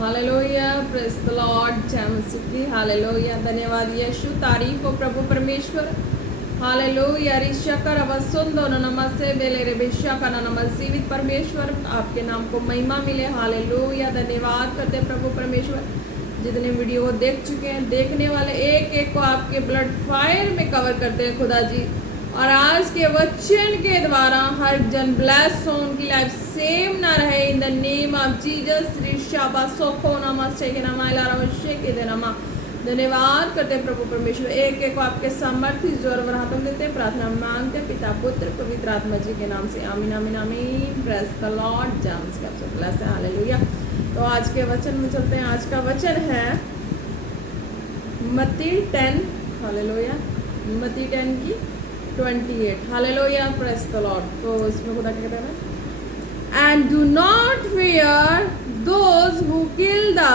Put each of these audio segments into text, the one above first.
Hallelujah, praise the Lord, जय मसीह की। Hallelujah, धन्यवाद यीशु, तारीफ हो प्रभु परमेश्वर। हालेलुया, ऋषकर अवसुंदो नमस्ते बेले रे बेशा का नमस्ते परमेश्वर, आपके नाम को महिमा मिले। हालेलुया, धन्यवाद करते प्रभु परमेश्वर। जितने वीडियो को देख चुके हैं, देखने वाले एक एक को आपके ब्लड फायर में कवर करते हैं खुदा जी। और आज के वचन के द्वारा हर जन ब्लेस हो, उनकी लाइफ सेम ना रहे। In the name of Jesus ऋषाबा सोखो नमस्ते के नाम आइलारामशे के दे नामा। धन्यवाद करते प्रभु परमेश्वर, एक एक को आपके सामर्थ्य जोर वर हाथों देते प्रार्थना मांगते पिता पुत्र पवित्र आत्मा जी के नाम से आमीन आमीन आमीन। प्रेज द लॉर्ड, जाम्स का सब ब्लेस है। हालेलुया। तो आज के वचन में चलते हैं। आज का वचन है मत्ती 10, हालेलुया, मत्ती 10 की 28। Hallelujah, praise the Lord. तो इसमें खुदा क्या कहते हैं, and do not fear those who kill the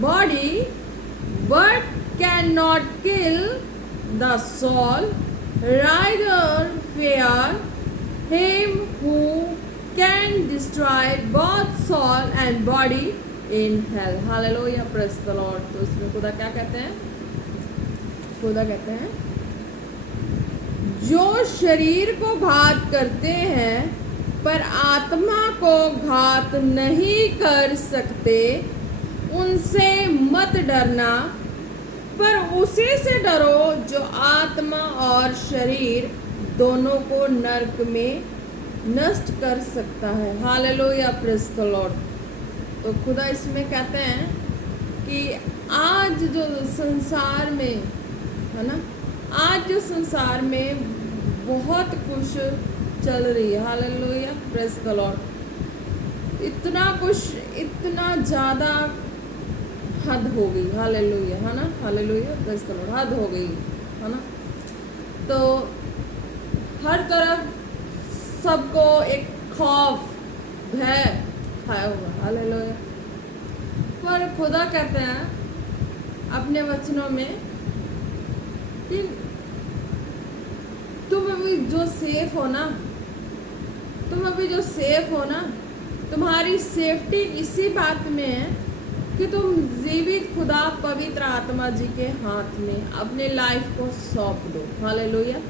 body but can not kill the soul, rather fear him who can destroy both soul and body in hell. Hallelujah, praise the Lord. तो इसमें खुदा क्या कहते हैं, खुदा कहते हैं जो शरीर को घात करते हैं पर आत्मा को घात नहीं कर सकते, उनसे मत डरना, पर उसी से डरो जो आत्मा और शरीर दोनों को नरक में नष्ट कर सकता है। Hallelujah, praise the Lord. तो खुदा इसमें कहते हैं कि आज जो संसार में है ना, आज जो संसार में बहुत कुछ चल रही है। Hallelujah, praise the Lord. इतना कुछ, इतना ज़्यादा हद हो गई। हालेलुया, है ना। Hallelujah, praise the Lord. हद हो गई, है ना। तो हर तरफ सबको एक खौफ, भय खाया हुआ। हालेलुया। पर खुदा कहते हैं अपने वचनों में कि तुम अभी जो सेफ हो ना, तुम अभी जो सेफ हो ना, तुम्हारी सेफ्टी इसी बात में है कि तुम जीवित खुदा पवित्र आत्मा जी के हाथ में अपने लाइफ को सौंप दो। हालेलुया।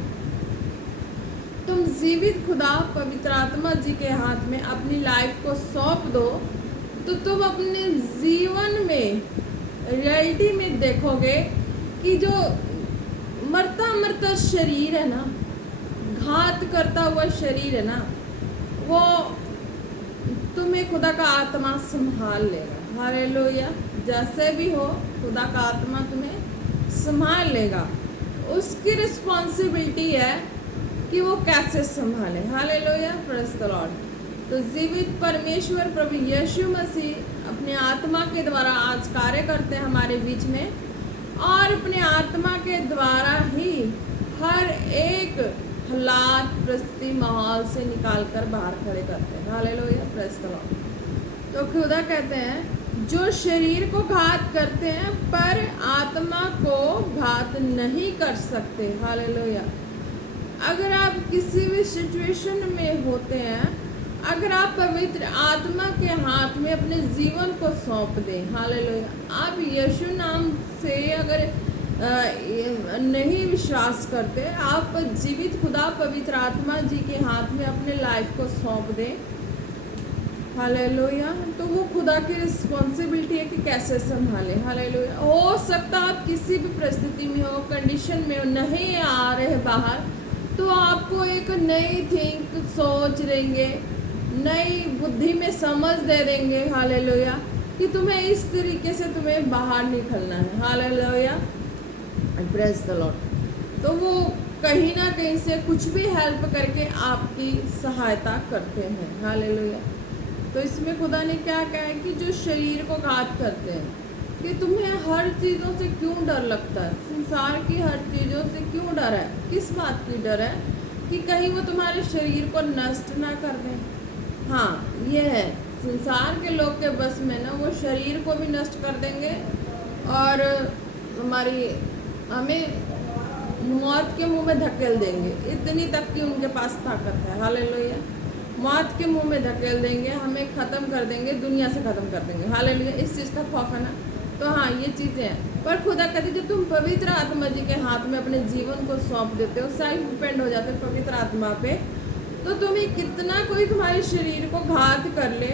तुम जीवित खुदा पवित्र आत्मा जी के हाथ में अपनी लाइफ को सौंप दो, तो तुम अपने जीवन में रियलिटी में देखोगे कि जो मरता मरता शरीर है ना, घात करता हुआ शरीर है ना, वो तुम्हें खुदा का आत्मा संभाल लेगा। हालेलुया। जैसे भी हो, खुदा का आत्मा तुम्हें संभाल लेगा। उसकी रिस्पॉन्सिबिलिटी है कि वो कैसे संभाले। Hallelujah, praise the Lord. तो जीवित परमेश्वर प्रभु यीशु मसीह अपने आत्मा के द्वारा आज कार्य करते हैं हमारे बीच में, और अपने आत्मा के द्वारा ही हर एक हालात परिस्थिति माहौल से निकाल कर बाहर खड़े करते हैं। Hallelujah, praise the Lord. तो खुदा कहते हैं जो शरीर को घात करते हैं पर आत्मा को घात नहीं कर सकते। हालेलुया। अगर आप किसी भी सिचुएशन में होते हैं, अगर आप पवित्र आत्मा के हाथ में अपने जीवन को सौंप दें, हालेलुया, आप यीशु नाम से अगर नहीं विश्वास करते, आप जीवित खुदा पवित्र आत्मा जी के हाथ में अपने लाइफ को सौंप दें, हालेलुया, तो वो खुदा की रिस्पॉन्सिबिलिटी है कि कैसे संभाले। हालेलुया। हो सकता आप किसी भी परिस्थिति में हो, कंडीशन में हो, नहीं आ रहे बाहर, तो आपको एक नई थिंक सोच देंगे, नई बुद्धि में समझ दे देंगे। हालेलुया, कि तुम्हें इस तरीके से तुम्हें बाहर निकलना है। Hallelujah, praise the Lord. तो वो कहीं ना कहीं से कुछ भी हेल्प करके आपकी सहायता करते हैं। हालेलुया। तो इसमें खुदा ने क्या कहा है कि जो शरीर को घात करते हैं, कि तुम्हें हर चीज़ों से क्यों डर लगता है, संसार की हर चीज़ों से क्यों डर है, किस बात की डर है, कि कहीं वो तुम्हारे शरीर को नष्ट ना कर दें। हाँ, ये है संसार के लोग के बस में ना, वो शरीर को भी नष्ट कर देंगे और हमें मौत के मुंह में धकेल देंगे, इतनी तक की उनके पास ताकत है। हालेलुया। मौत के मुंह में धकेल देंगे, हमें ख़त्म कर देंगे, दुनिया से ख़त्म कर देंगे। हालेलुया। इस चीज़ का खौफ है ना। तो हाँ, ये चीज़ें हैं। पर खुदा कहते जब तुम पवित्र आत्मा जी के हाथ में अपने जीवन को सौंप देते हो, सेल्फ डिपेंड हो जाते हो पवित्र आत्मा पे, तो तुम्हें कितना कोई तुम्हारे शरीर को घात कर ले,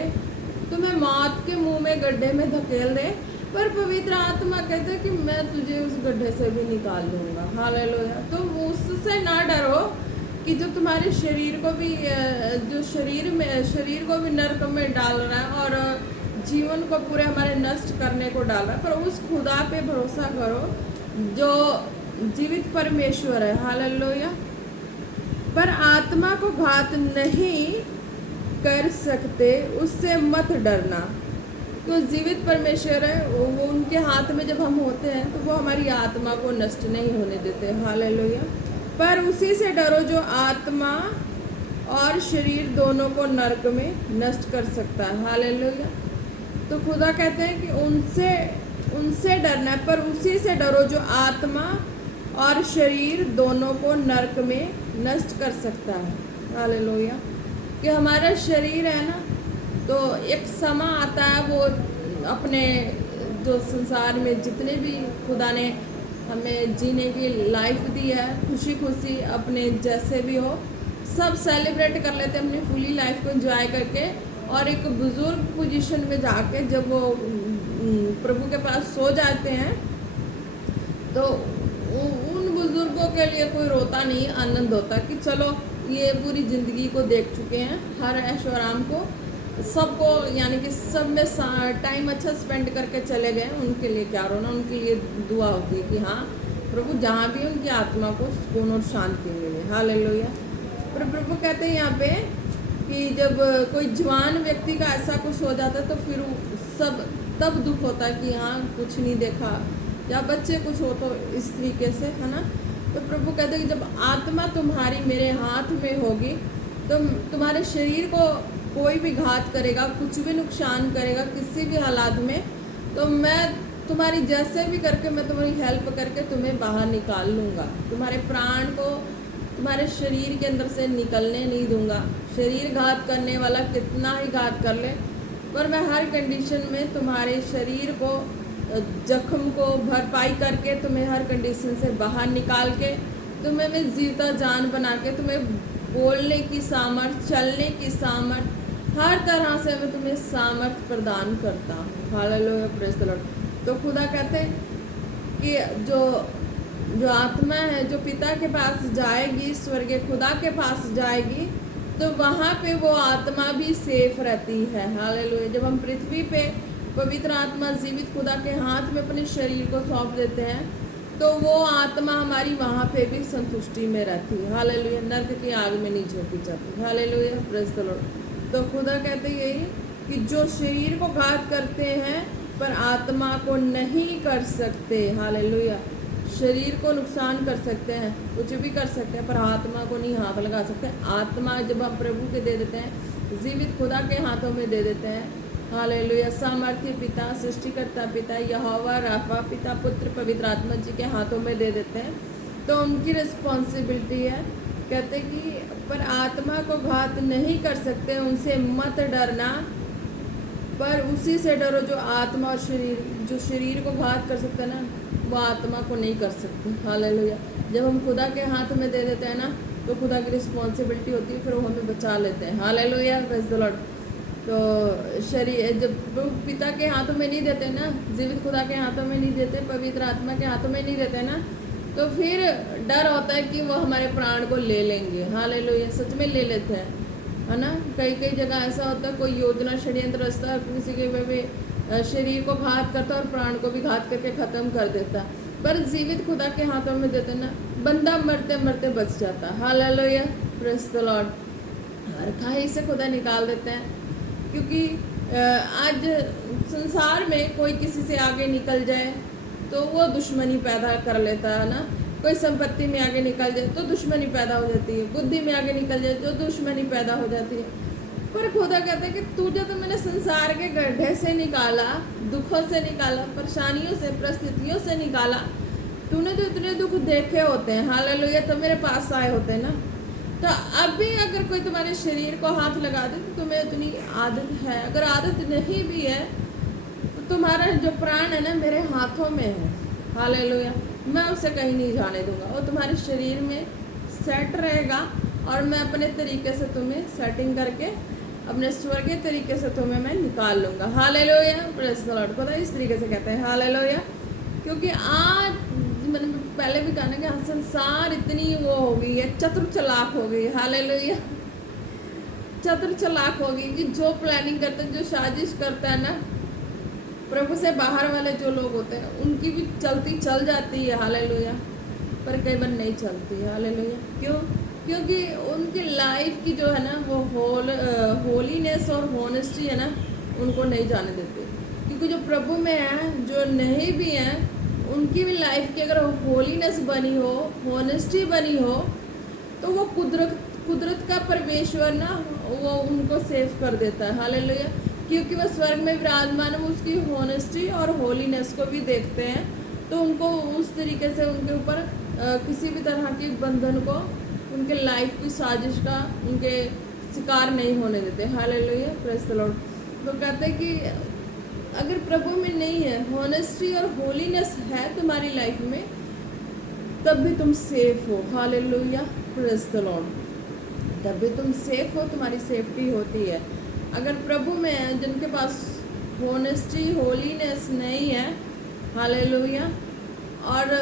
तुम्हें मौत के मुंह में गड्ढे में धकेल दे, पर पवित्र आत्मा कहते हैं कि मैं तुझे उस गड्ढे से भी निकाल लूँगा। हालेलुया। तो उससे ना डरो कि जो तुम्हारे शरीर को भी जो शरीर को भी नरक में डाल रहा है और जीवन को पूरे हमारे नष्ट करने को डाल रहा है, पर उस खुदा पे भरोसा करो जो जीवित परमेश्वर है। हालेलुया। पर आत्मा को घात नहीं कर सकते, उससे मत डरना। तो जीवित परमेश्वर है, वो उनके हाथ में जब हम होते हैं तो वो हमारी आत्मा को नष्ट नहीं होने देते। हालेलुया। पर उसी से डरो जो आत्मा और शरीर दोनों को नरक में नष्ट कर सकता है। हालेलुया। तो खुदा कहते हैं कि उनसे डरना है, पर उसी से डरो जो आत्मा और शरीर दोनों को नरक में नष्ट कर सकता है। हालेलुया। कि हमारा शरीर है ना, तो एक समा आता है, वो अपने जो संसार में जितने भी खुदा ने हमें जीने की लाइफ दी है, खुशी खुशी अपने जैसे भी हो सब सेलिब्रेट कर लेते हैं अपनी फुली लाइफ को एंजॉय करके, और एक बुजुर्ग पोजीशन में जाके जब वो प्रभु के पास सो जाते हैं तो उन बुजुर्गों के लिए कोई रोता नहीं, आनंद होता कि चलो ये पूरी ज़िंदगी को देख चुके हैं, हर ऐशो आराम को सबको, यानी कि सब में टाइम अच्छा स्पेंड करके चले गए। उनके लिए क्या रोना, उनके लिए दुआ होती है कि हाँ प्रभु जहाँ भी उनकी आत्मा को सुकून और शांति मिले। हालेलुया। पर प्रभु कहते हैं यहाँ पे कि जब कोई जवान व्यक्ति का ऐसा कुछ हो जाता है तो फिर सब तब दुख होता है कि हाँ कुछ नहीं देखा, या बच्चे कुछ हो तो इस तरीके से, है ना। तो प्रभु कहते हैं कि जब आत्मा तुम्हारी मेरे हाथ में होगी तो तुम्हारे शरीर को कोई भी घात करेगा, कुछ भी नुकसान करेगा किसी भी हालात में, तो मैं तुम्हारी जैसे भी करके मैं तुम्हारी हेल्प करके तुम्हें बाहर निकाल लूँगा। तुम्हारे प्राण को तुम्हारे शरीर के अंदर से निकलने नहीं दूंगा। शरीर घात करने वाला कितना ही घात कर ले, पर मैं हर कंडीशन में तुम्हारे शरीर को जख्म को भरपाई करके तुम्हें हर कंडीशन से बाहर निकाल के तुम्हें मैं जीता जान बना के तुम्हें बोलने की सामर्थ, चलने की सामर्थ, हर तरह से मैं तुम्हें सामर्थ प्रदान करता हूँ। Hallelujah, praise the Lord. तो खुदा कहते हैं कि जो आत्मा है जो पिता के पास जाएगी, स्वर्गीय खुदा के पास जाएगी, तो वहाँ पे वो आत्मा भी सेफ रहती है। हालेलुया। जब हम पृथ्वी पे पवित्र आत्मा जीवित खुदा के हाथ में अपने शरीर को सौंप देते हैं तो वो आत्मा हमारी वहाँ पे भी संतुष्टि में रहती है। हालेलुया। नर्क की आग में नहीं झोंकी जाती। Hallelujah, praise the Lord. तो खुदा कहते यही कि जो शरीर को घात करते हैं पर आत्मा को नहीं कर सकते। हालेलुया। शरीर को नुकसान कर सकते हैं, कुछ भी कर सकते हैं, पर आत्मा को नहीं हाथ लगा सकते। आत्मा जब हम प्रभु के दे देते हैं, जीवित खुदा के हाथों में दे देते हैं। हालेलुया। सामर्थ्य पिता, सृष्टिकर्ता पिता, यहोवा राफा पिता, पुत्र, पवित्र आत्मा जी के हाथों में दे देते हैं, तो उनकी रिस्पॉन्सिबिलिटी है। कहते कि पर आत्मा को घात नहीं कर सकते, उनसे मत डरना, पर उसी से डरो जो आत्मा और शरीर, जो शरीर को घात कर सकते हैं ना, वो आत्मा को नहीं कर सकते। हालेलुया। जब हम खुदा के हाथ में दे देते हैं ना, तो खुदा की रिस्पॉन्सिबिलिटी होती है, फिर वो हमें बचा लेते हैं। Hallelujah, praise the Lord. तो शरीर जब पिता के हाथों में नहीं देते ना, जीवित खुदा के हाथों में नहीं देते, पवित्र आत्मा के हाथों में नहीं देते ना, तो फिर डर होता है कि वो हमारे प्राण को ले लेंगे। हालेलुया। सच में ले लेते हैं, है ना। कई कई जगह ऐसा होता है, कोई योजना षड्यंत्र रचता है, किसी के भी शरीर को घात करता है और प्राण को भी घात करके ख़त्म कर देता है। पर जीवित खुदा के हाथों में देते ना, बंदा मरते मरते बच जाता है। Hallelujah, praise the Lord. हर खाई से खुदा निकाल देते हैं, क्योंकि आज संसार में कोई किसी से आगे निकल जाए तो वो दुश्मनी पैदा कर लेता है ना। कोई संपत्ति में आगे निकल जाए तो दुश्मनी पैदा हो जाती है, बुद्धि में आगे निकल जाए तो दुश्मनी पैदा हो जाती है। पर खुदा कहता है कि तुझे तो मैंने संसार के गड्ढे से निकाला, दुखों से निकाला, परेशानियों से, परिस्थितियों से निकाला। तूने जो इतने दुख देखे होते हैं, हालेलुया, तो मेरे पास आए होते हैं ना, तो अभी अगर कोई तुम्हारे शरीर को हाथ लगा दे तो तुम्हें इतनी आदत है, अगर आदत नहीं भी है तो तुम्हारा जो प्राण है ना मेरे हाथों में है, हालेलुया। मैं उसे कहीं नहीं जाने दूंगा, वो तुम्हारे शरीर में सेट रहेगा और मैं अपने तरीके से तुम्हें सेटिंग करके अपने स्वर्गीय तरीके से तुम्हें मैं निकाल लूँगा, हालेलुया। Praise the Lord. पता है इस तरीके से कहते हैं हालेलुया, क्योंकि आज मैंने पहले भी कहा ना कि संसार इतनी वो हो गई है, चतुर चालाक हो गई, हालेलुया, चतुर चालाक हो गई कि जो प्लानिंग करते हैं, जो साजिश करता है ना, प्रभु से बाहर वाले जो लोग होते हैं उनकी भी चलती चल जाती है, हालेलुया, पर कई बार नहीं चलती, हालेलुया। क्यों? क्योंकि उनकी लाइफ की जो है ना वो होलीनेस और होनेस्टी है ना उनको नहीं जाने देते, क्योंकि जो प्रभु में है, जो नहीं भी हैं, उनकी भी लाइफ की अगर होलीनेस बनी हो, होनेस्टी बनी हो, तो वो कुदरत का परमेश्वर ना वो उनको सेव कर देता है, हालेलुया, क्योंकि वह स्वर्ग में विराजमान है, वो उसकी होनेस्टी और होलीनेस को भी देखते हैं, तो उनको उस तरीके से उनके ऊपर किसी भी तरह की बंधन को, उनके लाइफ की साजिश का उनके शिकार नहीं होने देते, हालेलुया, प्रेज़ द लॉर्ड। तो कहते हैं कि अगर प्रभु में नहीं है, होनेस्टी और होलीनेस है तुम्हारी लाइफ में, तब भी तुम सेफ हो, हालेलुया, प्रेज़ द लॉर्ड, तब भी तुम सेफ हो, तुम्हारी सेफ्टी होती है। अगर प्रभु में है, जिनके पास होनेस्टी होलीनेस नहीं है, हालेलुया, और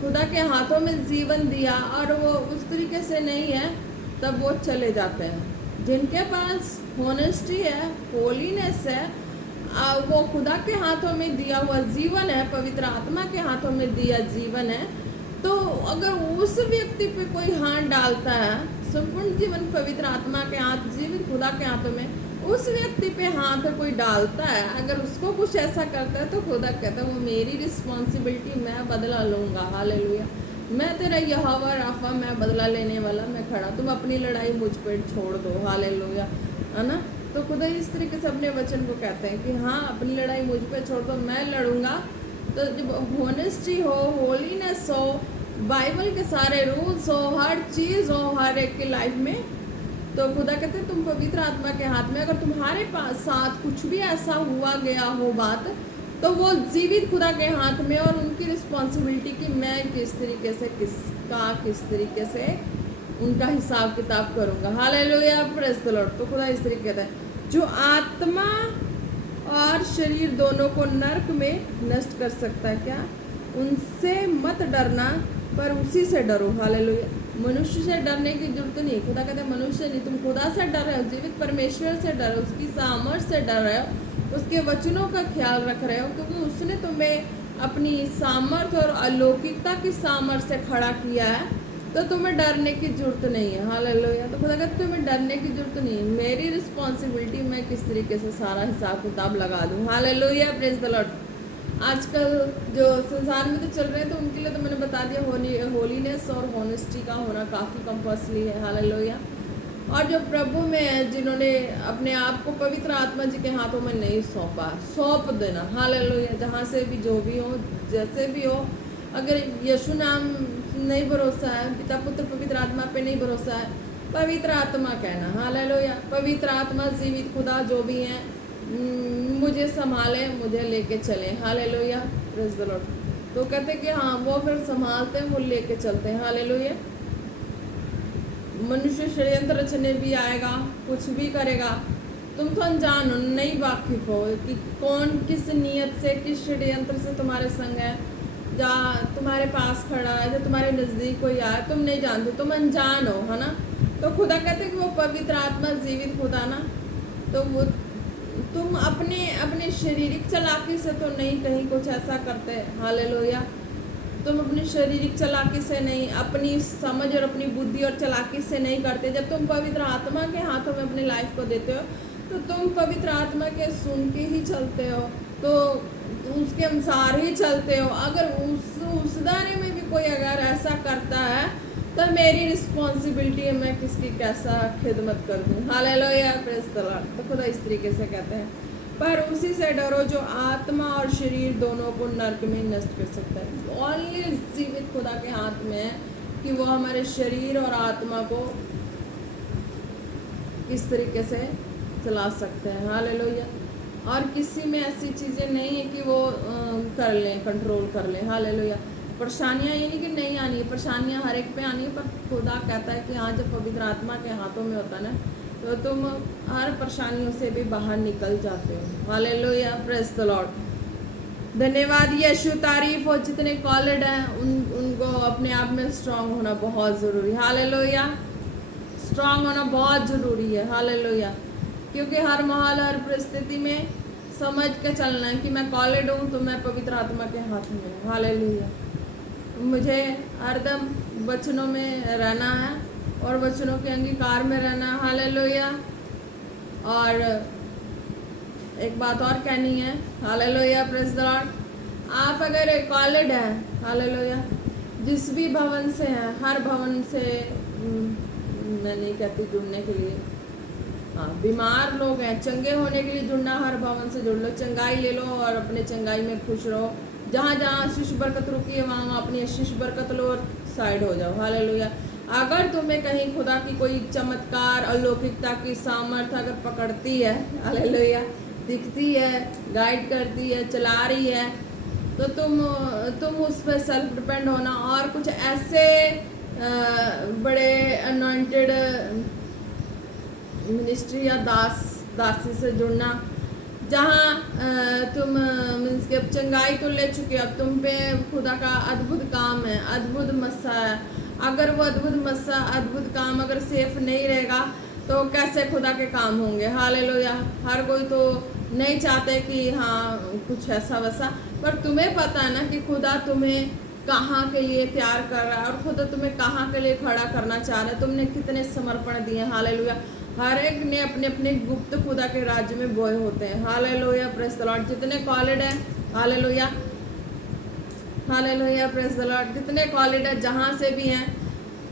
खुदा के हाथों में जीवन दिया और वो उस तरीके से नहीं है, तब वो चले जाते हैं। जिनके पास होनेस्टी है, होलीनेस है, वो खुदा के हाथों में दिया हुआ जीवन है, पवित्र आत्मा के हाथों में दिया जीवन है, तो अगर उस व्यक्ति पे कोई हाथ डालता है, संपूर्ण जीवन पवित्र आत्मा के हाथ, जीवित खुदा के हाथों में उस व्यक्ति पे हाथ कोई डालता है, अगर उसको कुछ ऐसा करता है, तो खुदा कहता है वो मेरी रिस्पॉन्सिबिलिटी, मैं बदला लूँगा, हालेलुया, मैं तेरा यहोवा राफा, मैं बदला लेने वाला, मैं खड़ा, तुम अपनी लड़ाई मुझ पर छोड़ दो, हालेलुया, है ना। तो खुदा इस तरीके से अपने वचन को कहते हैं कि हाँ, अपनी लड़ाई मुझ पर छोड़ दो, मैं लड़ूंगा। तो जब होनेस्टी हो, होलीनेस हो, बाइबल के सारे रूल्स हो, हर चीज़ हो हर एक की लाइफ में, तो खुदा कहते हैं तुम पवित्र आत्मा के हाथ में, अगर तुम्हारे पास साथ कुछ भी ऐसा हुआ गया हो बात, तो वो जीवित खुदा के हाथ में, और उनकी रिस्पॉन्सिबिलिटी कि मैं किस तरीके से किस तरीके से उनका हिसाब किताब करूँगा, हालेलुया, प्रेज़ द लॉर्ड। तो खुदा इस तरीके कहता है जो आत्मा और शरीर दोनों को नरक में नष्ट कर सकता है, क्या? उनसे मत डरना, पर उसी से डरो, हालेलुया। मनुष्य से डरने की जरूरत नहीं, खुदा कहते हैं मनुष्य नहीं, तुम खुदा से डर रहे हो, जीवित परमेश्वर से डर रहे हो, उसकी सामर्थ से डर रहे हो, उसके वचनों का ख्याल रख रहे हो, क्योंकि उसने तुम्हें अपनी सामर्थ और अलौकिकता की सामर्थ से खड़ा किया है, तो तुम्हें डरने की जरूरत नहीं है, हालेलुया। तो खुदा कहते तुम्हें डरने की जरूरत नहीं है, मेरी रिस्पॉन्सिबिलिटी, मैं किस तरीके से सारा हिसाब किताब लगा दूँ, हालेलुया, प्रेज़ द लॉर्ड। आजकल जो संसार में तो चल रहे हैं, तो उनके लिए तो मैंने बता दिया होलीनेस और होनेस्टी का होना काफ़ी कंपल्सरी है, हालेलुया। और जो प्रभु में है, जिन्होंने अपने आप को पवित्र आत्मा जी के हाथों में नहीं सौंपा, सौंप देना, हालेलुया, जहाँ से भी जो भी हो, जैसे भी हो, अगर यीशु नाम नहीं भरोसा है, पिता पुत्र पवित्र आत्मा पे नहीं भरोसा है, पवित्र आत्मा कहना, हालेलुया, पवित्र आत्मा जीवित खुदा जो भी हैं, मुझे संभाले, मुझे लेके चले, हालेलुया, प्रेज़ द लॉर्ड। तो कहते कि हाँ, वो फिर संभालते हैं, वो लेके चलते हैं, हालेलुया। मनुष्य षड्यंत्र रचने भी आएगा, कुछ भी करेगा, तुम तो अनजान हो, नहीं वाकिफ हो कि कौन किस नियत से, किस षड्यंत्र से तुम्हारे संग है, जहाँ तुम्हारे पास खड़ा है, जो तुम्हारे नज़दीक कोई आए, तुम नहीं जानते, तुम अनजान हो, है ना। तो खुदा कहते हैं कि वो पवित्र आत्मा जीवित खुदा ना, तो वो तुम अपने शारीरिक चालाकी से तो नहीं कहीं कुछ ऐसा करते, हालेलुया, तुम अपनी शारीरिक चालाकी से नहीं, अपनी समझ और अपनी बुद्धि और चालाकी से नहीं करते। जब तुम पवित्र आत्मा के हाथों में अपनी लाइफ को देते हो, तो तुम पवित्र आत्मा के सुन के ही चलते हो, तो उसके अनुसार ही चलते हो। अगर उस दायरे में भी कोई अगर ऐसा करता है, तो मेरी रिस्पॉन्सिबिलिटी है, मैं किसकी कैसा खिदमत कर दूँ, हालेलुया, प्रेज़ द लॉर्ड। तो खुदा इस तरीके से कहते हैं, पर उसी से डरो जो आत्मा और शरीर दोनों को नरक में नष्ट कर सकता है। ओनली जीवित खुदा के हाथ में है कि वो हमारे शरीर और आत्मा को किस तरीके से चला सकते हैं। हालेलुया। और किसी में ऐसी चीज़ें नहीं है कि वो कर लें, कंट्रोल कर लें। हालेलुया। परेशानियाँ ये नहीं कि नहीं आनी है, परेशानियाँ हर एक पे आनी है, पर खुदा कहता है कि हाँ, जब पवित्र आत्मा के हाथों में होता ना, तो तुम हर परेशानियों से भी बाहर निकल जाते हो। हालेलुया। Praise the Lord. धन्यवाद यीशु। तारीफ हो। जितने कॉलेड हैं उनको अपने आप में स्ट्रांग होना बहुत ज़रूरी है। हालेलुया। स्ट्रांग होना बहुत ज़रूरी है। हालेलुया। क्योंकि हर माहौल, हर परिस्थिति में समझ के चलना है कि मैं कॉलेड हूँ तो मैं पवित्र आत्मा के हाथ में हूँ। हालेलुया। मुझे हरदम वचनों में रहना है और वचनों के अंगीकार में रहना है। हालेलुया। और एक बात और कहनी है। हालेलुया। Praise the Lord. आप अगर कॉलेड हैं, हालेलुया, जिस भी भवन से हैं, हर भवन से मैं नहीं कहती जुड़ने के लिए, हाँ, बीमार लोग हैं, चंगे होने के लिए जुड़ना, हर भवन से जुड़ लो, चंगाई ले लो और अपने चंगाई में खुश रहो। जहाँ जहाँ आशीष बरकत रुकी है वहाँ अपनी आशीष बरकत लो और साइड हो जाओ। हालेलुया। अगर तुम्हें कहीं खुदा की कोई चमत्कार, अलौकिकता की सामर्थ अगर पकड़ती है, हालेलुया, दिखती है, गाइड करती है, चला रही है, तो तुम उस पर सेल्फ डिपेंड होना और कुछ ऐसे बड़े अनॉइंटेड मिनिस्ट्री या दासी से जुड़ना जहाँ तुम मीन्स के अब चंगाई तो ले चुके, अब तुम पे खुदा का अद्भुत काम है, अद्भुत मस्सा है। अगर वो अद्भुत काम अगर सेफ नहीं रहेगा तो कैसे खुदा के काम होंगे। हालेलुया। हर कोई तो नहीं चाहते कि हाँ कुछ ऐसा वैसा, पर तुम्हें पता है ना कि खुदा तुम्हें कहाँ के लिए तैयार कर रहा है और खुदा तुम्हें कहाँ के लिए खड़ा करना चाह रहा है। तुमने कितने समर्पण दिए। हालेलुया। हर एक ने अपने अपने गुप्त खुदा के राज्य में बोए होते हैं। हालेलुया। Praise the Lord. जितने कॉलेड हैं, hallelujah, hallelujah, praise the Lord, जितने कॉलेड है जहाँ से भी हैं,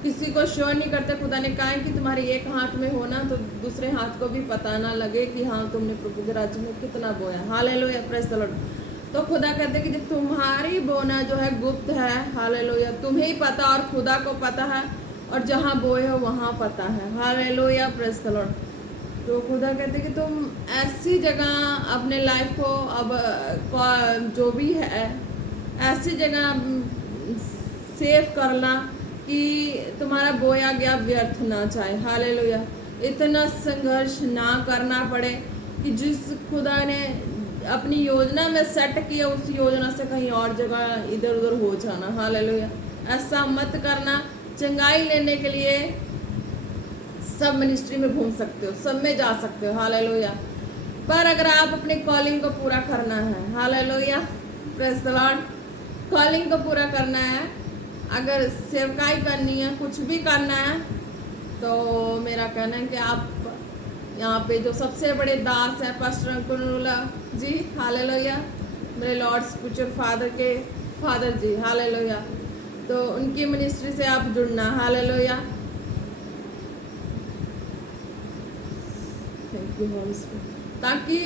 किसी को शो नहीं करते। खुदा ने कहा है कि तुम्हारे एक हाथ में हो ना तो दूसरे हाथ को भी पता ना लगे कि हाँ तुमने प्रभु के राज्य में कितना बोया। हालेलुया। Praise the Lord. तो खुदा कहते कि जब तुम्हारी बोना जो है गुप्त है, हालेलुया, तुम्हें ही पता और खुदा को पता है, और जहाँ बोए हो वहाँ पता है। हालेलुया। Praise the Lord. तो खुदा कहते कि तुम ऐसी जगह अपने लाइफ को अब जो भी है ऐसी जगह सेव करना कि तुम्हारा बोया गया व्यर्थ ना जाए। हालेलुया। इतना संघर्ष ना करना पड़े कि जिस खुदा ने अपनी योजना में सेट किया उस योजना से कहीं और जगह इधर उधर हो जाना। हालेलुया। ऐसा मत करना। चंगाई लेने के लिए सब मिनिस्ट्री में घूम सकते हो, सब में जा सकते हो। हालेलुया। पर अगर आप अपने कॉलिंग को पूरा करना है, hallelujah, praise the Lord, calling को पूरा करना है, अगर सेवकाई करनी है, कुछ भी करना है, तो मेरा कहना है कि आप यहाँ पे जो सबसे बड़े दास हैं पास्टर अंकुरुला जी, हालेलुया, मेरे लॉर्ड स्पिरिचुअल फादर के फादर जी, हालेलुया, तो उनकी मिनिस्ट्री से आप जुड़ना। Hallelujah. Thank you holy spirit, ताकि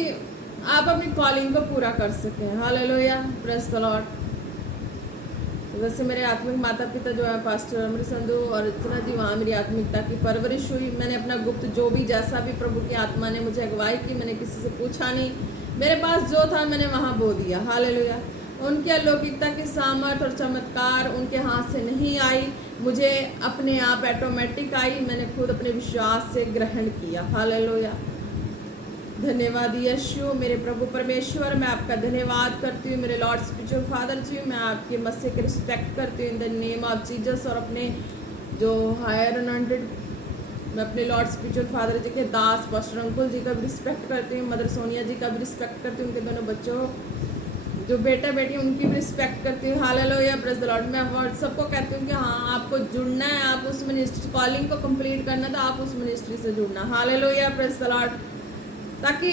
आप अपनी कॉलिंग को पूरा कर सकें। हालेलुया। Praise the Lord. तो वैसे मेरे आत्मिक माता पिता जो है पास्टर अमृत संधू और इतना जी, वहाँ मेरी आत्मिकता की परवरिश हुई। मैंने अपना गुप्त जो भी जैसा भी प्रभु की आत्मा ने मुझे अगुवाई की, मैंने किसी से पूछा नहीं, मेरे पास जो था मैंने वहाँ बो दिया। हालेलुया। उनके अलौकिकता की सामर्थ और चमत्कार उनके हाथ से नहीं आई, मुझे अपने आप ऑटोमेटिक आई, मैंने खुद अपने विश्वास से ग्रहण किया। हालेलुया। धन्यवाद यीशु, मेरे प्रभु परमेश्वर, मैं आपका धन्यवाद करती हूँ। मेरे लॉर्ड स्पिरिचुअल फादर जी, मैं आपके मस्से के रिस्पेक्ट करती हूँ इन द नेम ऑफ जीसस। और अपने जो हायर अनॉइंटेड, मैं अपने लॉर्ड स्पिरिचुअल फादर जी के दास पास्टर अंकुल जी का भी रिस्पेक्ट करती हूँ, मदर सोनिया जी का भी रिस्पेक्ट करती हूँ, उनके दोनों बच्चों जो बेटा बेटी उनकी भी रिस्पेक्ट करती हूँ। हालेलुया। Praise the Lord. मैं सबको कहती हूँ कि हाँ आपको जुड़ना है, आप उस मिनिस्ट्री कॉलिंग को कंप्लीट करना है तो आप उस मिनिस्ट्री से जुड़ना। हालेलुया। Praise the Lord. ताकि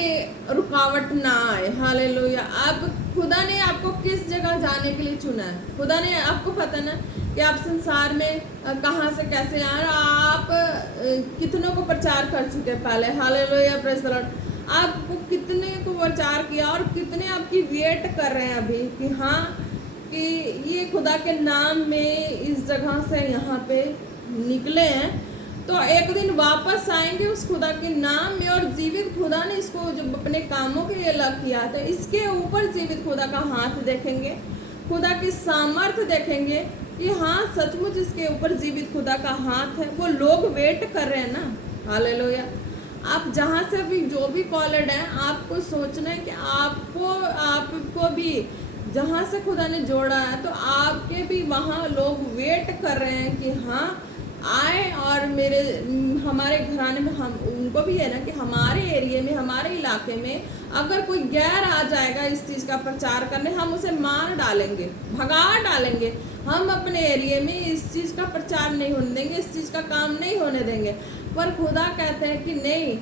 रुकावट ना आए। हालेलुया। आप खुदा ने आपको किस जगह जाने के लिए चुना है, खुदा ने आपको पता ना कि आप संसार में कहाँ से कैसे आए, आप कितनों को प्रचार कर चुके पहले। हालेलुया। Praise the Lord. आपको कितने को प्रचार किया और कितने आपकी वेट कर रहे हैं अभी कि हाँ कि ये खुदा के नाम में इस जगह से यहाँ पे निकले हैं, तो एक दिन वापस आएंगे उस खुदा के नाम में, और जीवित खुदा ने इसको जब अपने कामों के लिए अलग किया था, इसके ऊपर जीवित खुदा का हाथ देखेंगे, खुदा की सामर्थ्य देखेंगे कि हाँ सचमुच इसके ऊपर जीवित खुदा का हाथ है। वो लोग वेट कर रहे हैं ना। हालेलुया। आप जहाँ से भी जो भी कॉलर्ड है, आपको सोचना है कि आपको भी जहाँ से खुदा ने जोड़ा है, तो आपके भी वहाँ लोग वेट कर रहे हैं कि हाँ आए और हमारे घराने में, हम उनको भी है ना कि हमारे एरिया में, हमारे इलाके में अगर कोई गैर आ जाएगा इस चीज़ का प्रचार करने, हम उसे मार डालेंगे, भगा डालेंगे। हम अपने एरिया में इस चीज़ का प्रचार नहीं होने देंगे, इस चीज़ का काम नहीं होने देंगे। पर खुदा कहते हैं कि नहीं,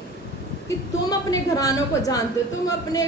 कि तुम अपने घरानों को जानते हो, तुम अपने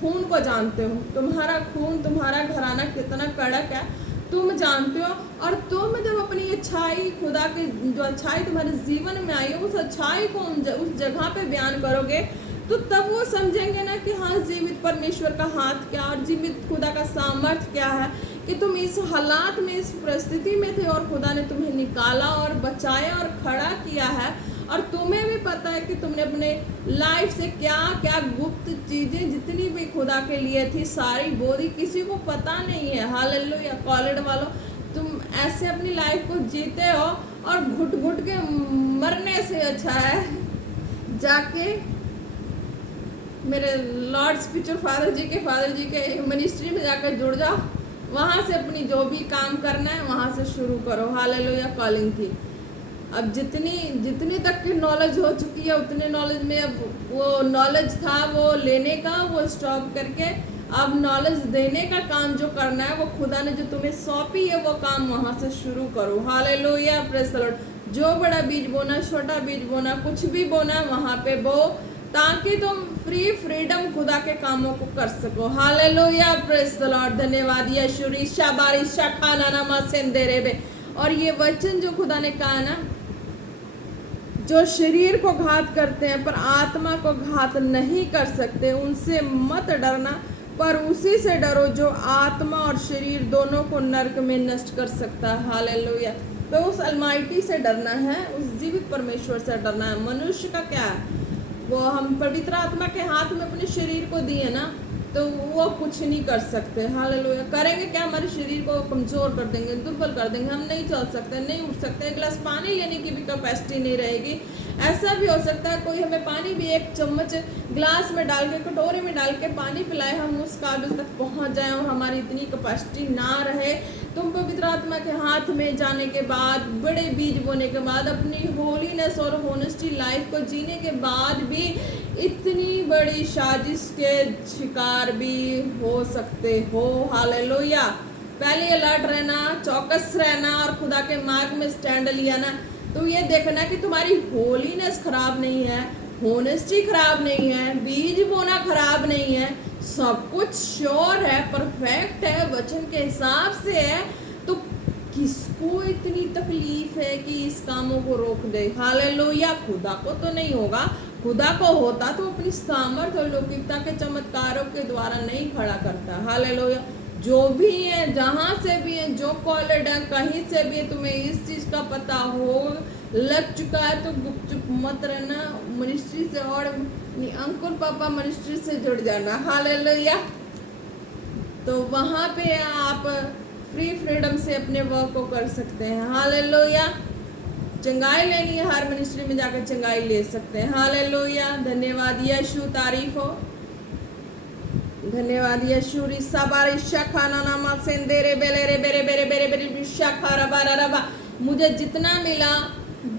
खून को जानते हो, तुम्हारा खून, तुम्हारा घराना कितना कड़क है तुम जानते हो। और तुम जब अपनी अच्छाई, खुदा की जो अच्छाई तुम्हारे जीवन में आई है, उस अच्छाई को उस जगह पे बयान करोगे, तो तब वो समझेंगे ना कि हाँ जीवित परमेश्वर का हाथ क्या और जीवित खुदा का सामर्थ्य क्या है, कि तुम इस हालात में, इस परिस्थिति में थे और खुदा ने तुम्हें निकाला और बचाया और खड़ा किया है। और तुम्हें भी पता है कि तुमने अपने लाइफ से क्या क्या गुप्त चीज़ें जितनी भी खुदा के लिए थी सारी बोली, किसी को पता नहीं है। हालेलुया। कॉलेज वालों, तुम ऐसे अपनी लाइफ को जीते हो और घुट घुट के मरने से अच्छा है जाके मेरे लॉर्ड स्पिरिचुअल फादर जी के मिनिस्ट्री में जाकर जुड़ जाओ, वहाँ से अपनी जो भी काम करना है वहाँ से शुरू करो। हालेलुया। कॉलिंग की अब जितनी तक की नॉलेज हो चुकी है, उतने नॉलेज में अब वो नॉलेज था वो लेने का, वो स्टॉप करके अब नॉलेज देने का काम जो करना है, वो खुदा ने जो तुम्हें सौंपी है, वो काम वहाँ से शुरू करो। हालेलुया। Praise the Lord. जो बड़ा बीज बोना, छोटा बीज बोना, कुछ भी बोना वहाँ पे बो, ताकि तुम फ्रीडम खुदा के कामों को कर सको। हालेलुया। Praise the Lord. धन्यवाद यीशु। रीशा बारिशा खाना नामा सेंदेरे बे। और ये वचन जो खुदा ने कहा ना, जो शरीर को घात करते हैं पर आत्मा को घात नहीं कर सकते, उनसे मत डरना, पर उसी से डरो जो आत्मा और शरीर दोनों को नरक में नष्ट कर सकता है। हालेलुया। तो उस अलमाइटी से डरना है, उस जीवित परमेश्वर से डरना है। मनुष्य का क्या है, वो हम पवित्र आत्मा के हाथ में अपने शरीर को दिए ना, तो वो कुछ नहीं कर सकते। हालेलुया। करेंगे क्या, हमारे शरीर को कमज़ोर कर देंगे, दुर्बल कर देंगे, हम नहीं चल सकते, नहीं उठ सकते, एक गिलास पानी लेने की भी कैपेसिटी नहीं रहेगी। ऐसा भी हो सकता है कोई हमें पानी भी एक चम्मच ग्लास में डाल के, कटोरे में डाल के पानी पिलाए, हम उस काबिल तक पहुंच जाएं और हमारी इतनी कैपेसिटी ना रहे। तुम पवित्र आत्मा के हाथ में जाने के बाद, बड़े बीज बोने के बाद, अपनी होलीनेस और होनेस्टी लाइफ को जीने के बाद भी इतनी बड़ी साजिश के शिकार भी हो सकते हो। हालेलुया। पहले अलर्ट रहना, चौकस रहना और खुदा के मार्ग में स्टैंड लिया ना, तो ये देखना कि तुम्हारी होलीनेस खराब नहीं है, होनेस्टी खराब नहीं है, बीज बोना खराब नहीं है, सब कुछ श्योर है, परफेक्ट है, वचन के हिसाब से है। तो किसको इतनी तकलीफ है कि इस कामों को रोक दे। हालेलुया। खुदा को तो नहीं होगा, खुदा को होता तो अपनी सामर्थ्य और लौकिकता के चमत्कारों के द्वारा नहीं खड़ा करता। हालेलुया। जो भी है, जहाँ से भी है, जो कॉलेड है, कहीं से भी है, तुम्हें इस चीज़ का पता हो लग चुका है, तो गुपचुप मत रहना, मिनिस्ट्री से और अंकुर पापा मिनिस्ट्री से जुड़ जाना। हालेलुया। तो वहाँ पे आप फ्रीडम से अपने वर्क को कर सकते हैं। हालेलुया। चंगाई लेनी है, हर मिनिस्ट्री में जाकर चंगाई ले सकते हैं। हालेलुया। धन्यवाद यीशु। तारीफ हो। धन्यवाद यीशु। रिसा बारिशा खाना नामा सेंदेरे बेले रे बेरे बेरे बेरे बेरे रिशा खारा बारा रबा। मुझे जितना मिला,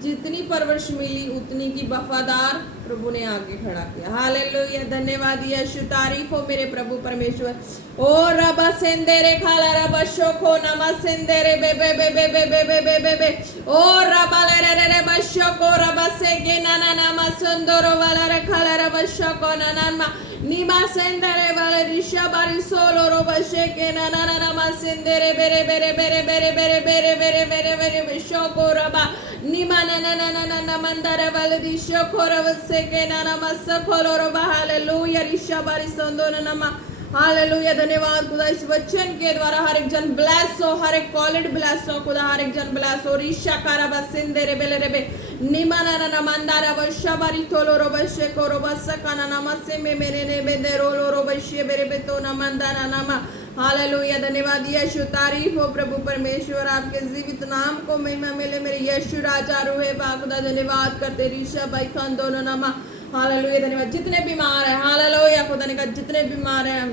जितनी परवरिश मिली, उतनी की वफादार प्रभु ने आगे खड़ा किया। हालेलुया। धन्यवाद यीशु। तारीफ हो मेरे प्रभु परमेश्वर। ओ रबा सेंदेरे खाला रबा शोको नमा सेंदेरे बे बे बे बे बे बे बे बे बे बे। ओ रबा ले रे रे रे बशोको रबा से गे ना ना नामा सुंदरो वाला रे खाला रबा शोको ना नामा नीमा सेंदेरे वाले रिशा बारी सोलो रोबा शेके ना ना ना नामा सेंदेरे बेरे बेरे बेरे बेरे बेरे बेरे बेरे बेरे बेरे बशोको रबा नीमा ना ना ना ना ना मंदारे वाले रिशो खोरव से के ना नामा सखोलो रोबा। हालेलुया। रिशा बारी सोंदो ना नामा। हालेलुया, धन्यवाद खुदा, इस वचन के द्वारा हर एक जन ब्लेस हो, हर एक कॉलेज ब्लेस हो खुदा, हर एक जन ब्लेस हो। रिशा कारा बसिंदे रे बेले रे बे निमाना ना मंदारा बशा बारी तोलो रो बशे को रो बसका ना नमस्ते में मेरे ने बेदे रो रो बशे मेरे बे तो ना मंदाना नामा। हालेलुया, धन्यवाद यीशु, तारीफ हो प्रभु परमेश्वर, आपके जीवित नाम को महिमा मिले मेरे यीशु राजा रूहे खुदा, धन्यवाद करते ऋषभ भाई खान दोनों नामा। हालेलुया, धन्यवाद। जितने बीमार हैं हालेलुया खुदा ने कहा जितने बीमार हैं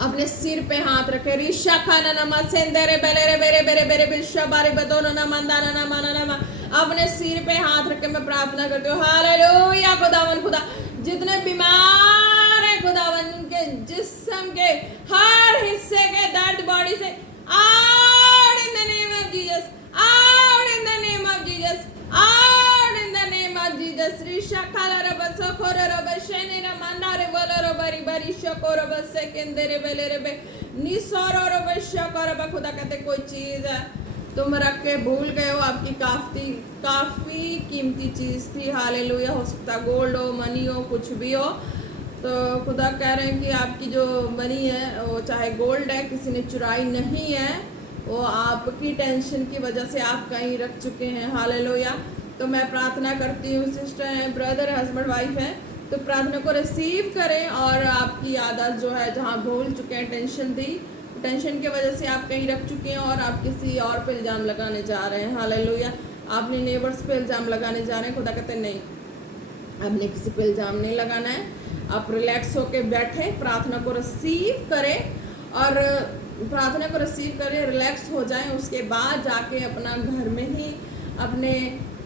अपने सिर पे हाथ रखे। ऋषा खाना नमा सेंदरे बेले रे बेरे बेरे बेरे बिशा बारी बदोनो ना मंदाना ना माना नमा, अपने सिर पे हाथ रख के मैं प्रार्थना करती हूँ। हालेलुया खुदावन, खुदा जितने बीमार है खुदावन, उनके जिस्म के हर हिस्से के दर्द बॉडी से out in the name of Jesus, out in the name of Jesus, out in the name of Jesus. ऋषा खाला रे बसो खोरे रे बशेने ना मंदा रे बोलो रे बरी बरी शको रे बसे केंदे रे बेले रे बे निसोरो रे बशको रे। खुदा कहते कोई चीज है तुम रख के भूल गए हो, आपकी काफी कीमती चीज थी। हालेलुया, हो सकता गोल्ड हो, मनी हो, कुछ भी हो, तो खुदा कह रहे हैं कि आपकी जो मनी है वो चाहे गोल्ड है, किसी ने चुराई नहीं है, वो आपकी टेंशन की वजह से आप कहीं रख चुके हैं। हालेलुया, तो मैं प्रार्थना करती हूँ, सिस्टर है, ब्रदर है, हस्बैंड वाइफ है, तो प्रार्थना को रिसीव करें और आपकी आदत जो है जहाँ भूल चुके हैं, टेंशन थी, टेंशन की वजह से आप कहीं रख चुके हैं और आप किसी और पे इल्ज़ाम लगाने जा रहे हैं। हालेलुया, आपने नेबर्स पे इल्ज़ाम लगाने जा रहे हैं। खुदा कहते नहीं, आपने किसी पे इल्ज़ाम नहीं लगाना है, आप रिलैक्स होके बैठे, प्रार्थना को रिसीव करें और प्रार्थना को रिसीव करें, रिलैक्स हो जाएं, उसके बाद जाके अपना घर में ही अपने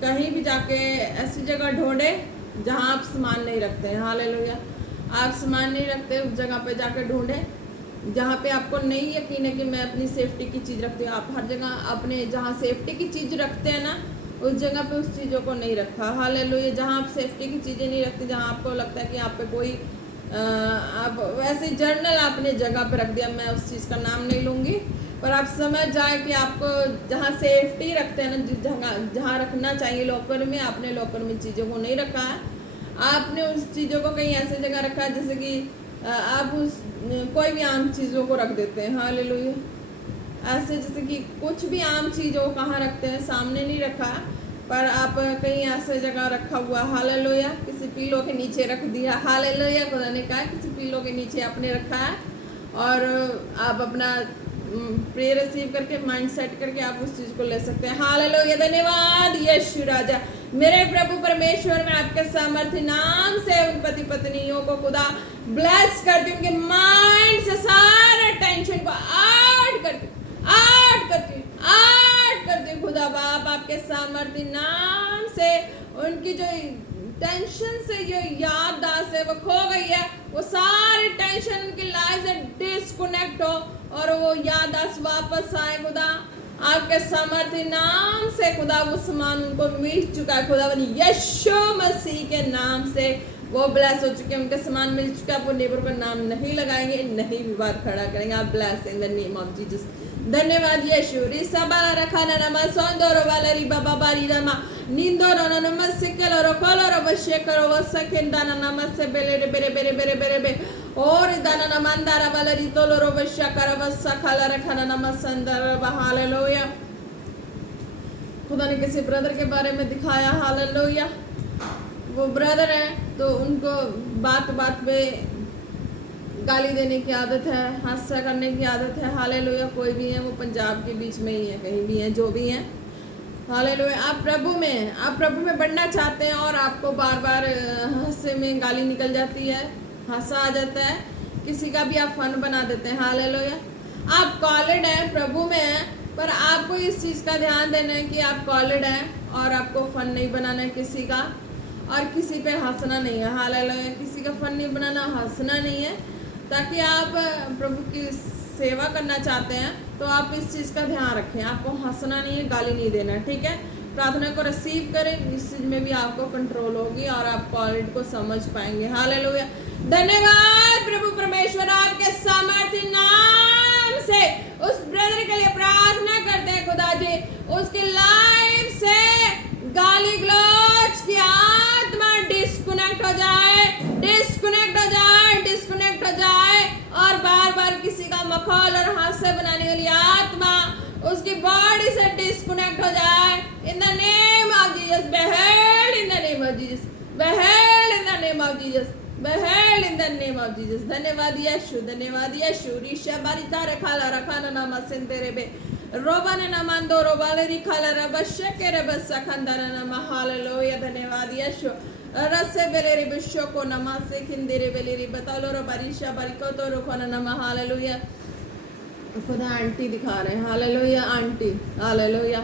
कहीं भी जाके ऐसी जगह ढूंढे जहाँ आप सामान नहीं रखते हैं। हालेलुया, आप सामान नहीं रखते उस जगह पे जाके ढूंढें जहाँ पे आपको नहीं यकीन है कि मैं अपनी सेफ्टी की चीज़ रखती हूँ। आप हर जगह अपने जहाँ सेफ्टी की चीज़ रखते हैं ना, उस जगह पे उस चीज़ों को नहीं रखा। हालेलुया, जहाँ आप सेफ्टी की चीज़ें नहीं रखते, जहाँ आपको लगता है कि आप पे कोई आप वैसे जर्नल आपने जगह पे रख दिया, मैं उस चीज़ का नाम नहीं लूँगी, पर आप समझ जाए कि आपको जहाँ सेफ्टी रखते हैं ना, जिस जगह जहाँ रखना चाहिए लॉकर में, आपने लॉकर में चीज़ों को नहीं रखा है, आपने उस चीज़ों को कहीं ऐसे जगह रखा है जैसे कि आप उस कोई भी आम चीज़ों को रख देते हैं। हालेलुया, ऐसे जैसे कि कुछ भी आम चीज़ों को कहाँ रखते हैं, सामने नहीं रखा, पर आप कहीं ऐसे जगह रखा हुआ। हालेलुया, किसी पीलो के नीचे रख दिया। हालेलुया, खुदा ने कहा किसी पीलो के नीचे आपने रखा है और आप अपना प्रेयर रिसीव करके माइंड सेट करके आप उस चीज़ को ले सकते हैं। हालेलुया, धन्यवाद यीशु राजा, मेरे प्रभु परमेश्वर, मैं आपके सामर्थ्य नाम से उन पति पत्नियों को खुदा ब्लेस करती हूँ, उनके माइंड से सारे टेंशन को आउट करती हूँ, आउट करती हूँ, आउट करती हूँ। खुदा बाप आपके सामर्थ्य नाम से उनकी जो टेंशन से जो याददाश्त है वो खो गई है, वो सारी टेंशन उनकी लाइफ से डिस्कनेक्ट हो और वो याददाश्त वापस आए। खुदा आपके सामर्थ्य नाम से खुदा वो सामान उनको मिल चुका है। खुदा यीशु मसीह के नाम से वो ब्लेस हो चुके हैं, उनका सामान मिल चुका है। वो नेबर का नाम नहीं लगाएंगे, नहीं विवाद खड़ा करेंगे। आप bless in the name of Jesus. धन्यवाद यीशु। रिसाबाला रखाना नमा सोंदोरो वाला री बाबा बारी रमा निंदोरो नमस्कार रो कोलो रो बशेकरो वसकेंदाना नमस्ते बेले बेरे बेरे बेरे बेरे बे और दाना नमंदारा वाला री तोलो रो बशकरा वसखाला रखाना नमस्ंदर हालेलुया। खुदा ने किसी ब्रदर के बारे में दिखाया। हालेलुया, वो ब्रदर है तो उनको बात बात पे गाली देने की आदत है, हास्य करने की आदत है। हालेलुया, कोई भी है, वो पंजाब के बीच में ही है, कहीं भी है, जो भी है। हालेलुया, आप प्रभु में हैं, आप प्रभु में बढ़ना चाहते हैं और आपको बार बार हास्य में गाली निकल जाती है, हासा आ जाता है, किसी का भी आप फन बना देते हैं। हालेलुया, आप कॉलेड हैं, प्रभु में हैं, पर आपको इस चीज़ का ध्यान देना है कि आप कॉलेड हैं और आपको फन नहीं बनाना है किसी का, और किसी पे हंसना नहीं है। हालेलुया, किसी का फन नहीं बनाना, हंसना नहीं है, ताकि आप प्रभु की सेवा करना चाहते हैं तो आप इस चीज़ का ध्यान रखें, आपको हंसना नहीं है, गाली नहीं देना, ठीक है। प्रार्थना को रिसीव करें, इस चीज़ में भी आपको कंट्रोल होगी और आप कॉलेज को समझ पाएंगे। हालेलुया, धन्यवाद प्रभु परमेश्वर, आपके सामर्थ्य नाम से उस ब्रदर के लिए प्रार्थना करते हैं। खुदा जी, उसकी लाइफ से गाली गलौज की आत्मा डिस्कनेक्ट हो जाए, डिस्कनेक्ट हो जाए, डिस्कनेक्ट हो जाए। उसकी बॉडी से डिस्कनेक्ट हो जाए in the name of Jesus. Be healed in the name of Jesus, be healed in the name of Jesus, be healed in the name of Jesus. धन्यवाद यीशु, धन्यवाद यीशु। ऋषा बारिता रे खाला रखाना नामा सेंतेरे बे रोबाने नमांदो रोबाले री खाला रबशे के रबसा खंदाना नामा। हालेलुया, धन्यवाद यीशु। रसे बेलेरी बिशो को नमासे खिंदेरे बेलेरी बतालो रो बारिशा बारिको तो रो खाना नामा। हालेलुया। खुदा आंटी दिखा रहे हैं। हालेलुया आंटी, हालेलुया,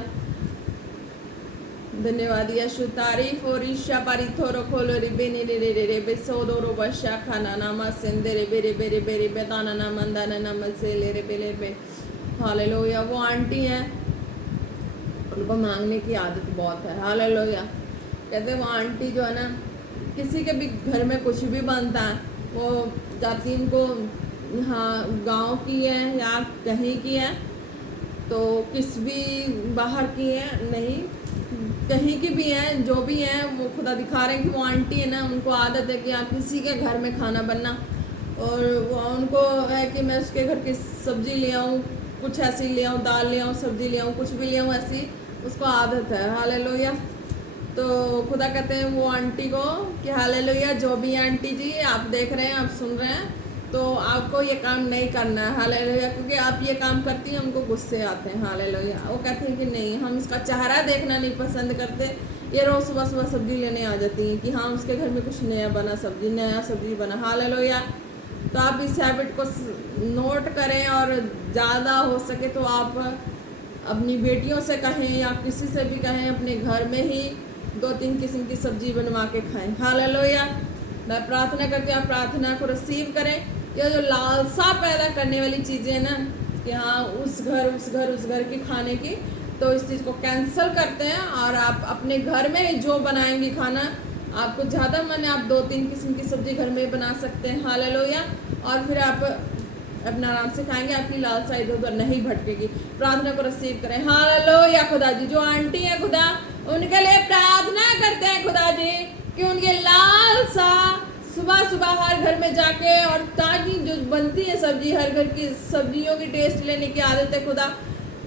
धन्यवाद यीशु। तारीफ और ईशा पारिथोरो खोलो रिबेनी रे रे रे रे बेसोदो रो बशा खाना नामा सेंदे रे बेरे बेरे बेरे बेताना नामंदाना नाम से ले रे बेले बे। हालेलुया। वो आंटी हैं, उनको मांगने की आदत बहुत है। हालेलुया। कहते वो आंटी जो है ना, किसी के भी घर में कुछ भी बनता है, वो जाती उनको, हाँ गांव की है या कहीं की है, तो किस भी बाहर की है नहीं, कहीं की भी हैं, जो भी हैं, वो खुदा दिखा रहे हैं कि वो आंटी है ना, उनको आदत है कि आप किसी के घर में खाना बनना, और वो उनको है कि मैं उसके घर की सब्जी ले आऊँ, कुछ ऐसी ले आऊँ, दाल ले आऊँ, सब्जी ले आऊँ, कुछ भी ले आऊँ, ऐसी उसको आदत है। हालेलुया। तो खुदा कहते हैं वो आंटी को कि हालेलुया, जो भी आंटी जी आप देख रहे हैं, आप सुन रहे हैं, तो आपको ये काम नहीं करना है। हालेलुया। क्योंकि आप ये काम करती हैं, उनको गुस्से आते हैं। हालेलुया। वो कहते हैं कि नहीं, हम इसका चेहरा देखना नहीं पसंद करते। ये रोज़ सुबह सुबह सब्जी लेने आ जाती हैं कि हाँ उसके घर में कुछ नया बना, सब्जी नया सब्जी बना। हालेलुया। तो आप इस हैबिट को नोट करें, और ज़्यादा हो सके तो आप अपनी बेटियों से कहें या किसी से भी कहें, अपने घर में ही 2-3 किस्म की सब्जी बनवा के खाएं। हालेलुया। मैं प्रार्थना करती हूँ आप प्रार्थना को रिसीव करें। ये जो लालसा पैदा करने वाली चीज़ें ना कि हाँ उस घर की खाने की, तो इस चीज़ को कैंसिल करते हैं, और आप अपने घर में जो बनाएंगी खाना, आपको ज़्यादा मन है, आप 2-3 किस्म की सब्जी घर में बना सकते हैं। हालेलुया। और फिर आप अपना आराम से खाएंगे, आपकी लालसा इधर उधर नहीं भटकेगी। प्रार्थना को रिसीव करें। हालेलुया। खुदा जी, जो आंटी है खुदा, उनके लिए प्रार्थना करते हैं खुदा जी कि उनकी लालसा सुबह सुबह हर घर में जाके, और ताकि जो बनती है सब्जी, हर घर की सब्जियों की टेस्ट लेने की आदत है खुदा।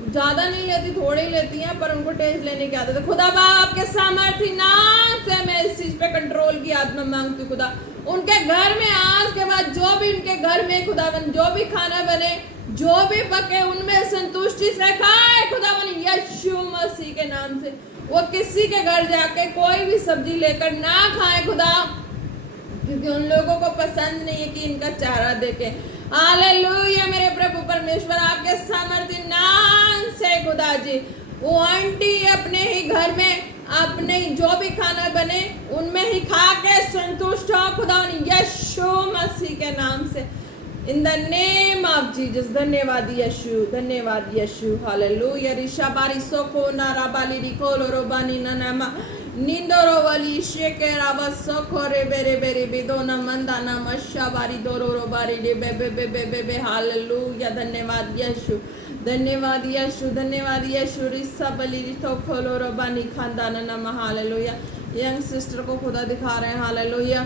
ज़्यादा नहीं लेती, थोड़ी लेती हैं, पर उनको टेस्ट लेने की आदत है। खुदा बाप के सामर्थ्य नाम से मैं इस चीज़ पे कंट्रोल की आत्मा मांगती हूँ खुदा। उनके घर में आज के बाद जो भी उनके घर में खुदावन, जो भी खाना बने, जो भी पके, उनमें संतुष्टि से खाए खुदावन, यीशु मसीह के नाम से। वो किसी के घर जाके कोई भी सब्जी लेकर ना खाए खुदा, क्योंकि उन लोगों को पसंद नहीं है कि इनका चेहरा देखे। हालेलुया। मेरे प्रभु परमेश्वर, आपके सामर्थ्य नाम से खुदा जी, वो आंटी अपने ही घर में अपने जो भी खाना बने उनमें ही खा के संतुष्ट हो खुदा, यीशु मसीह के नाम से, इन द नेम ऑफ जीसस। धन्यवाद यीशु, धन्यवाद यीशु। हालेलुया। ऋषा बारी सोको नारा बाली रिकोलो रोबानी नामा निंदोरो वाली शेके राबा सोको रे बेरे बेरे बेदोना मंदाना मशा बारी दोरो रो बारी डे बे बे बे बे बे बे। हालेलुया। धन्यवाद यीशु, धन्यवाद यीशु, धन्यवाद यीशु। रिसा बली रितो खोलो रोबानी खानदाना नामा। हालेलुया। यंग सिस्टर को खुदा दिखा रहे हैं। हालेलुया।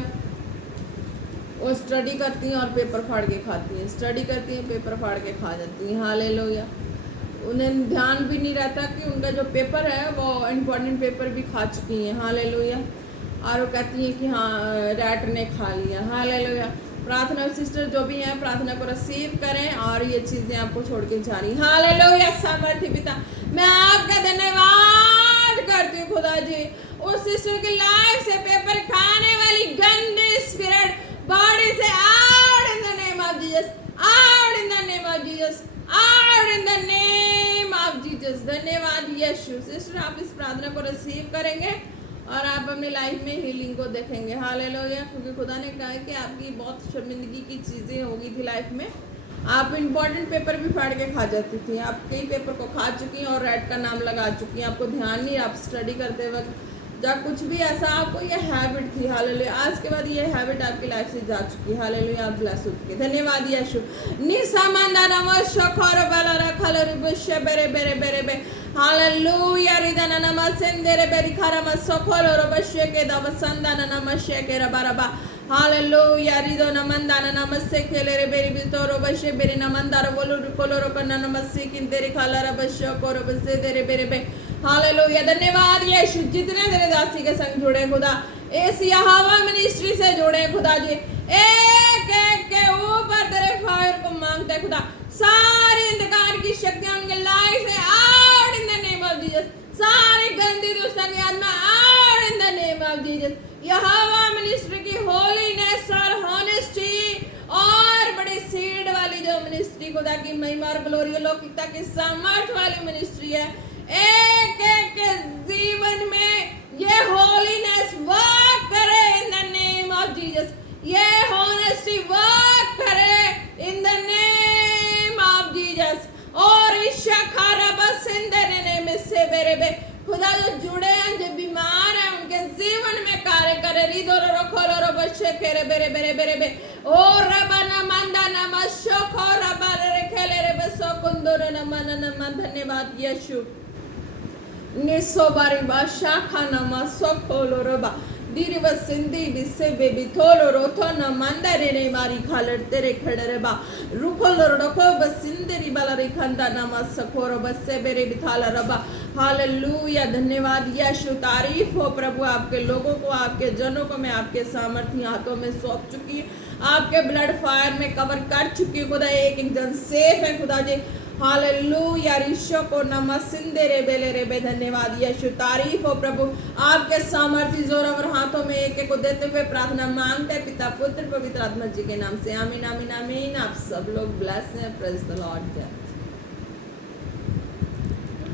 वो स्टडी करती हैं और पेपर फाड़ के खाती हैं, स्टडी करती हैं, पेपर फाड़ के खा जाती हैं। हालेलुया। उन्हें ध्यान भी नहीं रहता कि उनका जो पेपर है वो इम्पोर्टेंट पेपर भी खा चुकी हैं। हालेलुया। और वो कहती हैं कि हाँ रैट ने खा लिया। हालेलुया। प्रार्थना सिस्टर जो भी हैं प्रार्थना को रिसीव करें, और ये चीज़ें आपको छोड़ के जा रही। हालेलुया। सामर्थ्य पिता, मैं आपका धन्यवाद करती हूँ खुदा जी, उस सिस्टर की लाइफ से पेपर खाने वाली गंदी स्पिरिट बॉडी से out in the name of Jesus, out in the name of Jesus, out in the name of Jesus. धन्यवाद यीशु। सिस्टर आप इस प्रार्थना को रिसीव करेंगे और आप अपनी लाइफ में हीलिंग को देखेंगे। हालेलुया। क्योंकि खुदा ने कहा कि आपकी बहुत शर्मिंदगी की चीज़ें हो गई थी लाइफ में, आप इम्पोर्टेंट पेपर भी फाड़ के खा जाती थी, आप कई पेपर को खा चुकी हैं और रेड का नाम लगा चुकी हैं, आपको ध्यान नहीं, आप स्टडी करते वक्त या कुछ भी ऐसा आपको ये हैबिट थी। हालेलुया। आज के बाद ये हैबिट आपकी लाइफ से जा चुकी है। हालेलुया। आप ब्लेस हो चुके। धन्यवाद यीशु। निसामांदा नमः शखर बाला रखल रिबुश बेरे बेरे बेरे बे। हालेलुया रिदना नमसेंदरे बेरिखारा मसोखोलो रोबशे के दवसंदना नमशे के रबरबा हालेलुया रिदो नमंदाना नमस्ते खेले रे बेरी बितोरो बशे बेरी नमंदार बोलो कोलोरो कन्ना नमस्ते किंतेरे खाला रबशो कोरो बसे तेरे बेरे बे हालेलुया धन्यवाद यीशु जितने तेरे दासी के संग जुड़े खुदा इस यहोवा मिनिस्ट्री से जुड़े खुदा जी एक एक के ऊपर तेरे फायर को मांगते खुदा सारी अंधकार की शक्तियां उनके लाइफ से out in the name of Jesus सारी गंदी दुष्टता की आत्मा out in the name of Jesus Jehovah ministry की होलीनेस और हॉनेस्टी और बड़े सीड वाली जो मिनिस्ट्री खुदा की महिमा और ग्लोरी लौकिकता की सामर्थ वाली मिनिस्ट्री है एक एक के जीवन में ये होलीनेस वर्क करे इन द नेम ऑफ जीसस ये हॉनेस्टी वर्क करे इन द नेम ऑफ जीसस और ईशा खारा बस इन द नेम से बेरे बे खुदा जो जुड़े हैं जो बीमार हैं उनके जीवन में कार्य करे रिदो रो खोलो रो बच्चे केरे बेरे बेरे बेरे बे ओ रबना मंदा नमस्यो खो रबा रे खेले रे बसो कुंदोर नमन नमन धन्यवाद यीशु निसो बारी बाशा खाना मसो खोलो रबा दीरी बस सिंधी बिसे बेबी थोलो रोथो न मंदरे ने मारी खालर तेरे खड़े रे बा रुखोलो रखो बस सिंधरी बाला रे खंदा नमस खोरो बसे बेरे बिथाला रबा हालेलुया धन्यवाद यीशु तारीफ हो प्रभु आपके लोगों को आपके जनों को मैं आपके सामर्थ्य हाथों में सौंप चुकी है आपके ब्लड फायर में कवर कर चुकी हूँ खुदा एक एक जन सेफ है खुदा जी हालेलुया ऋषो को नमस्ते रे बेले रे बे धन्यवाद यीशु तारीफ हो प्रभु आपके सामर्थ्य जोर और हाथों में एक एक को देते हुए प्रार्थना मांगते पिता पुत्र पवित्र आत्मा जी के नाम से आमीन आमीन आमीन आप सब लोग ब्लेस हैं प्रेज द लॉर्ड।